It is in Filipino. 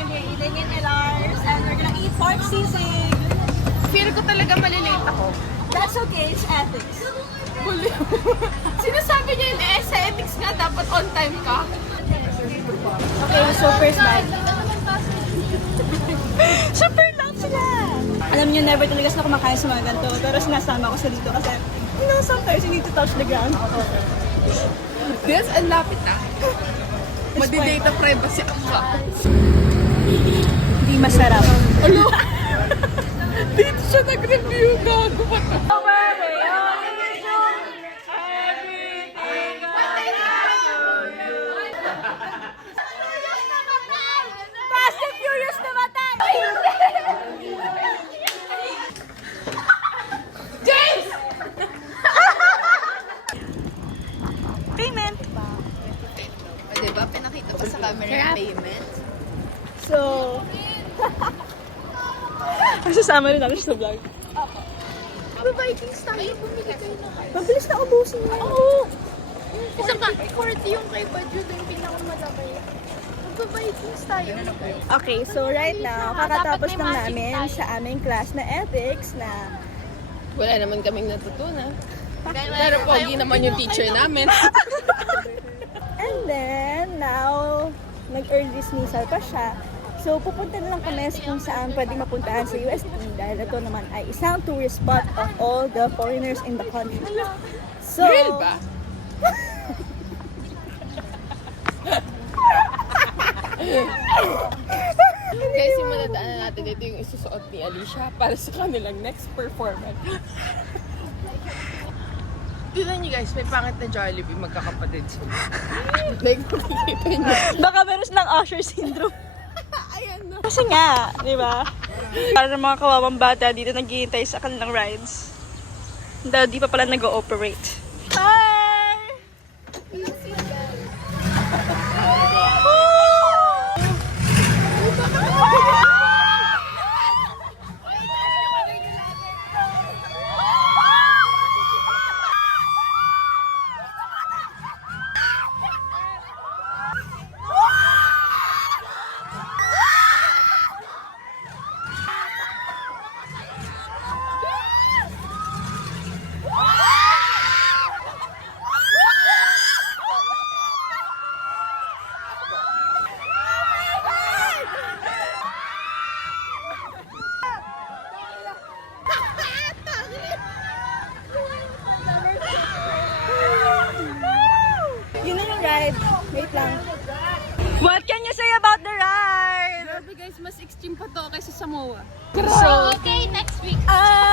time here eating in Elars and we're gonna eat pork sisig. Feel ko talaga malilate ako. That's okay, it's ethics. Buliw. Sinasabi niya yun sa ethics nga, dapat on time ka. Okay, so first bite. Super lang sila! Alam niyo, never talaga sila kumakain sa mga ganito. Pero sinasama ko sila dito kasi, you know, sometimes you need to touch the ground. Yes, ang lapit na. Madi-data privacy ako ka. Hindi masarap. Alo! Dito siya nag-review, gago pa na. Fast and Furious na matay! James! Payment! O diba, pinakita pa sa camera yung payment. So, masasama rin natin sa vlog. Mag-Vikings tayo, bumili kayo na kayo. Mabilis na ubusin mo. Oo! Isa ka, 40 yung kay Badyo, yung pinakamalaki. Mag-Vikings tayo. Okay, so right now, kakatapos lang namin sa aming class na ethics na Wala naman kaming natutunan. Pero pogi naman yung teacher namin. and then, now, nag-early dismissal pa siya. So, pupunta na lang kami sa kung saan pwede mapuntahan sa UST dahil ito naman ay isang tourist spot of all the foreigners in the country. So, Real ba? Kaya simulan na natin ito yung isusuot ni Alicia para sa kanilang next performance. Tignan niyo guys, may pangit na Jollibee, magkakapatid sila. Like, makikita niyo. baka meron silang Usher syndrome. Ayan na. Kasi nga, di ba? Para mga kawawang bata dito naghihintay sa kanilang rides. Dahil di pa pala nag-ooperate. Hi! Yun na yung ride. Wait lang. What can you say about the ride? Grabe guys, mas extreme pa to kaysa Samoa. So, Okay, next week. ah!